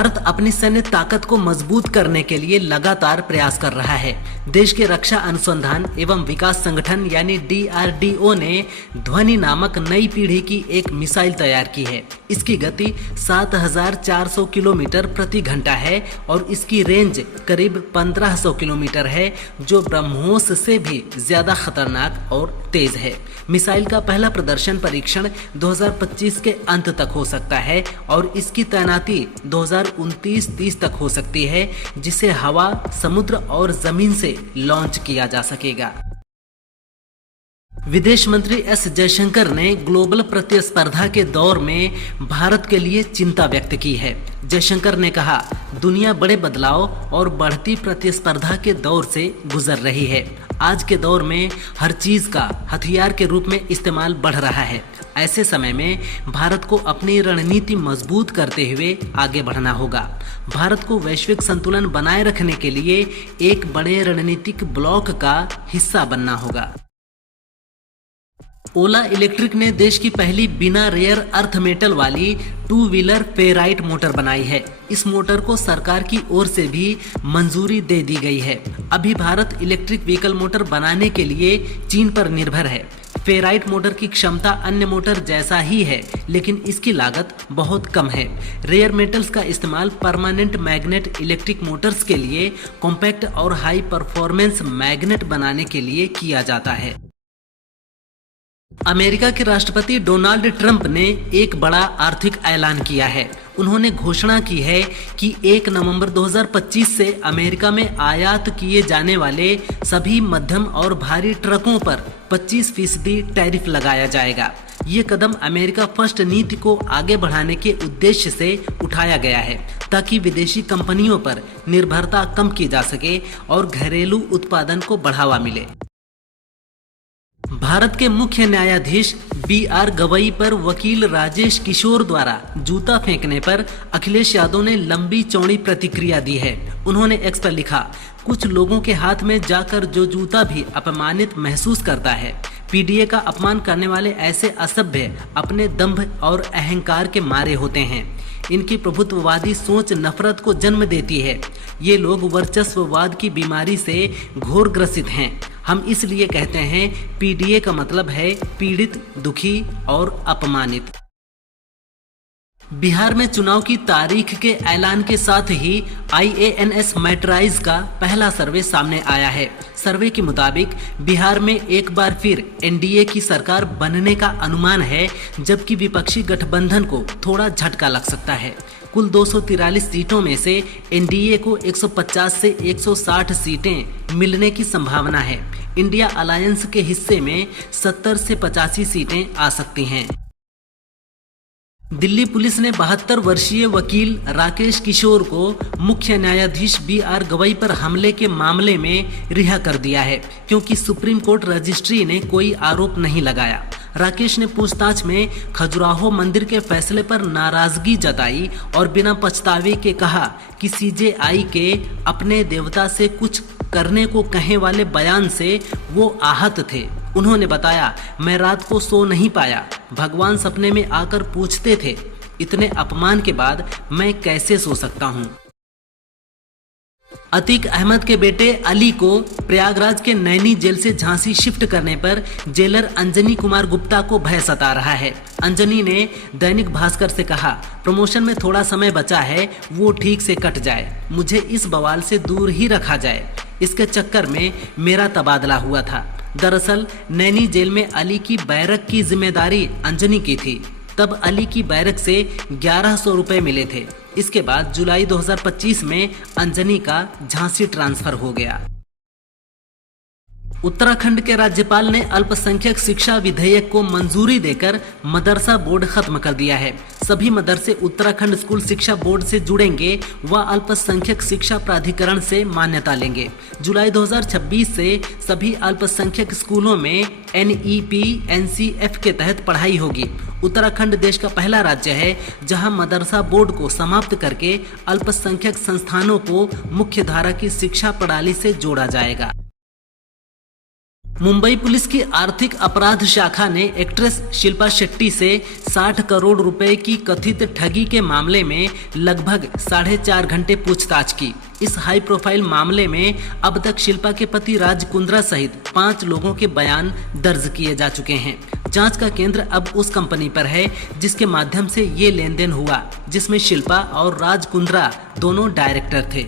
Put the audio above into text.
भारत अपनी सैन्य ताकत को मजबूत करने के लिए लगातार प्रयास कर रहा है। देश के रक्षा अनुसंधान एवं विकास संगठन यानी DRDO ने ध्वनि नामक नई पीढ़ी की एक मिसाइल तैयार की है। इसकी गति 7400 किलोमीटर प्रति घंटा है और इसकी रेंज करीब 1500 किलोमीटर है, जो ब्रह्मोस से भी ज्यादा खतरनाक और तेज है। मिसाइल का पहला प्रदर्शन परीक्षण 2025 के अंत तक हो सकता है और इसकी तैनाती 2029-30 तक हो सकती है, जिसे हवा, समुद्र और जमीन से लॉन्च किया जा सकेगा। विदेश मंत्री एस जयशंकर ने ग्लोबल प्रतिस्पर्धा के दौर में भारत के लिए चिंता व्यक्त की है। जयशंकर ने कहा, दुनिया बड़े बदलाव और बढ़ती प्रतिस्पर्धा के दौर से गुजर रही है। आज के दौर में हर चीज का हथियार के रूप में इस्तेमाल बढ़ रहा है। ऐसे समय में भारत को अपनी रणनीति मजबूत करते हुए आगे बढ़ना होगा। भारत को वैश्विक संतुलन बनाए रखने के लिए एक बड़े रणनीतिक ब्लॉक का हिस्सा बनना होगा। ओला इलेक्ट्रिक ने देश की पहली बिना रेयर अर्थ मेटल वाली 2 व्हीलर फेराइट मोटर बनाई है। इस मोटर को सरकार की ओर से भी मंजूरी दे दी गई है। अभी भारत इलेक्ट्रिक व्हीकल मोटर बनाने के लिए चीन पर निर्भर है। फेराइट मोटर की क्षमता अन्य मोटर जैसा ही है, लेकिन इसकी लागत बहुत कम है। रेयर मेटल्स का इस्तेमाल परमानेंट मैग्नेट इलेक्ट्रिक मोटर्स के लिए कॉम्पैक्ट और हाई परफॉर्मेंस मैग्नेट बनाने के लिए किया जाता है। अमेरिका के राष्ट्रपति डोनाल्ड ट्रंप ने एक बड़ा आर्थिक ऐलान किया है। उन्होंने घोषणा की है कि 1 नवंबर 2025 से अमेरिका में आयात किए जाने वाले सभी मध्यम और भारी ट्रकों पर 25% टैरिफ लगाया जाएगा। ये कदम अमेरिका फर्स्ट नीति को आगे बढ़ाने के उद्देश्य से उठाया गया है, ताकि विदेशी कंपनियों पर निर्भरता कम की जा सके और घरेलू उत्पादन को बढ़ावा मिले। भारत के मुख्य न्यायाधीश BR गवई पर वकील राजेश किशोर द्वारा जूता फेंकने पर अखिलेश यादव ने लंबी चौड़ी प्रतिक्रिया दी है। उन्होंने एक्स पर लिखा, कुछ लोगों के हाथ में जाकर जो जूता भी अपमानित महसूस करता है। PDA का अपमान करने वाले ऐसे असभ्य अपने दंभ और अहंकार के मारे होते हैं। इनकी प्रभुत्ववादी सोच नफरत को जन्म देती है। ये लोग वर्चस्ववाद की बीमारी से घोर ग्रसित हैं। हम इसलिए कहते हैं PDA का मतलब है पीड़ित, दुखी और अपमानित। बिहार में चुनाव की तारीख के ऐलान के साथ ही IANS मैट्राइज का पहला सर्वे सामने आया है। सर्वे के मुताबिक बिहार में एक बार फिर NDA की सरकार बनने का अनुमान है, जबकि विपक्षी गठबंधन को थोड़ा झटका लग सकता है। कुल 243 सीटों में से NDA को 150 से 160 सीटें मिलने की संभावना है। इंडिया अलायंस के हिस्से में 70 से 85 सीटें आ सकती हैं। दिल्ली पुलिस ने 72 वर्षीय वकील राकेश किशोर को मुख्य न्यायाधीश BR गवई पर हमले के मामले में रिहा कर दिया है, क्योंकि सुप्रीम कोर्ट रजिस्ट्री ने कोई आरोप नहीं लगाया। राकेश ने पूछताछ में खजुराहो मंदिर के फैसले पर नाराजगी जताई और बिना पछतावे के कहा कि CJI के अपने देवता से कुछ करने को कहे वाले बयान से वो आहत थे। उन्होंने बताया, मैं रात को सो नहीं पाया। भगवान सपने में आकर पूछते थे, इतने अपमान के बाद मैं कैसे सो सकता हूँ। अतीक अहमद के बेटे अली को प्रयागराज के नैनी जेल से झांसी शिफ्ट करने पर जेलर अंजनी कुमार गुप्ता को भय सता रहा है। अंजनी ने दैनिक भास्कर से कहा, प्रमोशन में थोड़ा समय बचा है, वो ठीक से कट जाए, मुझे इस बवाल से दूर ही रखा जाए। इसके चक्कर में मेरा तबादला हुआ था। दरअसल नैनी जेल में अली की बैरक की जिम्मेदारी अंजनी की थी। तब अली की बैरक से 1100 रुपए मिले थे। इसके बाद जुलाई 2025 में अंजनी का झांसी ट्रांसफर हो गया। उत्तराखंड के राज्यपाल ने अल्पसंख्यक शिक्षा विधेयक को मंजूरी देकर मदरसा बोर्ड खत्म कर दिया है। सभी मदरसे उत्तराखंड स्कूल शिक्षा बोर्ड से जुड़ेंगे व अल्पसंख्यक शिक्षा प्राधिकरण से मान्यता लेंगे। जुलाई 2026 से सभी अल्पसंख्यक स्कूलों में NEP NCF के तहत पढ़ाई होगी। उत्तराखंड देश का पहला राज्य है जहां मदरसा बोर्ड को समाप्त करके अल्पसंख्यक संस्थानों को मुख्य धारा की शिक्षा प्रणाली से जोड़ा जाएगा। मुंबई पुलिस की आर्थिक अपराध शाखा ने एक्ट्रेस शिल्पा शेट्टी से 60 करोड़ रुपए की कथित ठगी के मामले में लगभग 4.5 घंटे पूछताछ की। इस हाई प्रोफाइल मामले में अब तक शिल्पा के पति राज कुंद्रा सहित 5 लोगों के बयान दर्ज किए जा चुके हैं। जांच का केंद्र अब उस कंपनी पर है जिसके माध्यम से ये लेन देन हुआ, जिसमें शिल्पा और राज कुंद्रा दोनों डायरेक्टर थे।